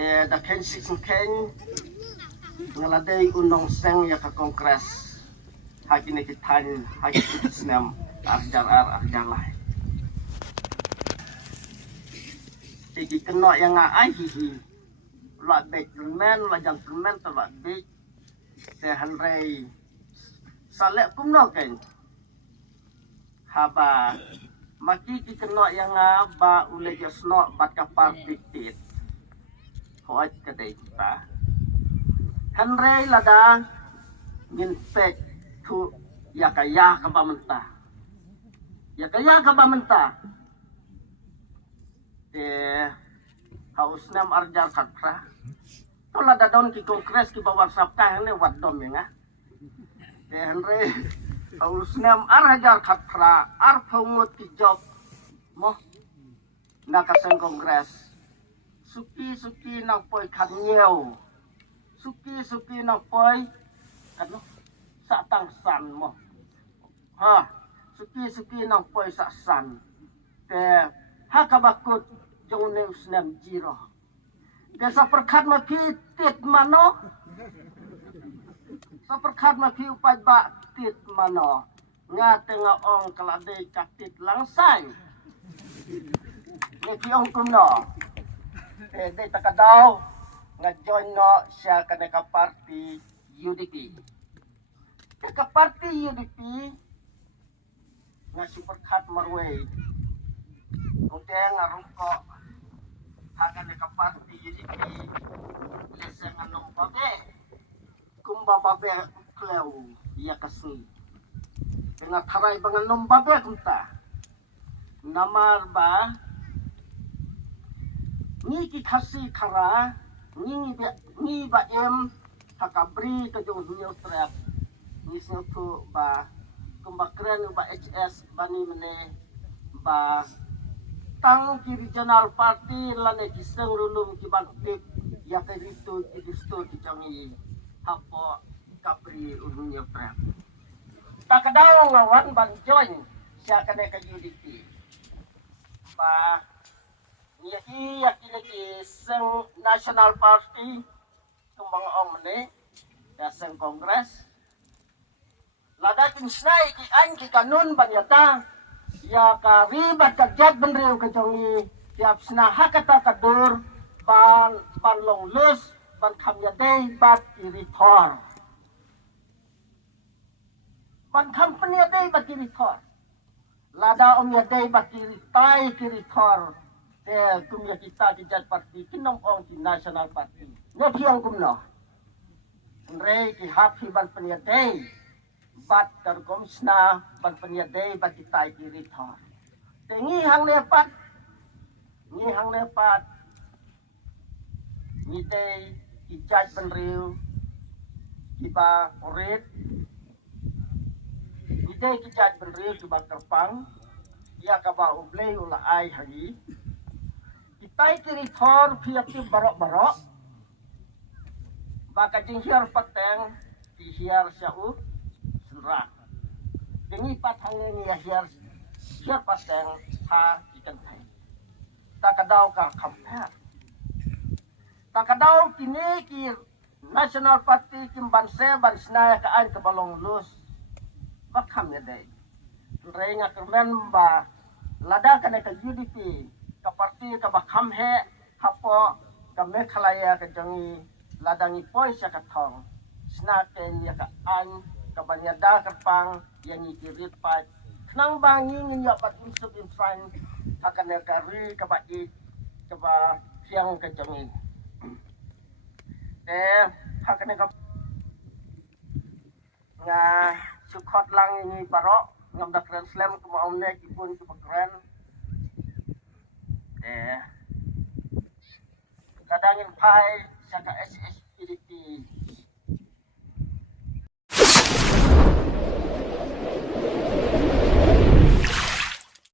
da ken ken ngaladay unong seng ya ka kongres hagi ni kitan hagi islam arjar lah tigi kena yang ai hihi la gentleman la gentleman ta la big te hanrei salek kumno ken haba maki ki kena yang ba ule jesno bat ka partit hoat ka dei ta hanrei lada min pek tu yakaya ka bamenta yakaya ka bamenta haus nam arjar khatra to lada don ki kongres ki bawar sapta ne wadom ya hanrei haus nam arjar khatra ar phomot ki job mo nakasen kongres suki nang poi khat nhiều suki nang poi ano sa tang san mo ha suki nang poi sa san te hakabakut jong neus nam jiro te sa perkhat ma ki tit mano sa perkhat ma ki upai ba tit mano nga tenga ong kalade katit langsai ne ki ong kumno de takadaw nga join no siya kaneka party UDP. Ka party UDP nga superkat marway. Kunte nga rungko haga ka party UDP leseng anong babe. Kumba babe klew iya kasi. Nga taray bang anong babe kunta. Namar ba ni ki khasi khara ni ba em hakabri ka jong new trap ni sno tu ba kumbakren ba HS bani mene ba tang ki regional party lane ki seng rulum ki bantik ya ka ritu ki disto ki jangi hapo kabri new trap takadaw ngawan ban join siya kane ka UDP ba yakin seng national party kumbang ong ne seng kongres lada kin snai ki an ki kanun banyata ya ka ribat ka jat benriu ka jongi tiap sna hakata kadur ban long lus ban khamya dei bat iritor ban company dei bat iritor lada om ya dei bat iritai iritor kumya kita di jat parti kinong ong di national party ne kiong kumno rei ki happy ban paniadei bat dar komsna ban paniadei bat kita ki rithor tengi hang lepat ni dei ki jat ban riu ki ba oret ni dei ki jat ban riu ki ba terpang ya ka ba ublei ula ai hari kitai kiri thor phiati barok baka jing hiar pateng ti hiar sau sura dengi patang ni hiar pateng ha ikan thai takadaw ka khampa takadaw kini ki national party kimbanse bansna ka an ka balong lus bakham ya dei renga kermen ba lada kana ka UDP ka parti ka bakham he hapo ka mekhalaya ka jangi ladangi poi sa ka thong snaken ya ka an ka banyada ka pang yang ikirit pa nang bangin ya pat unsub in front hakane ka ri ka ba i ka ba siang ka jangi hakane ka nga sukhot lang ni paro ngam da kren slam ko omne kipun ko kren kadangin pai saka SSPDP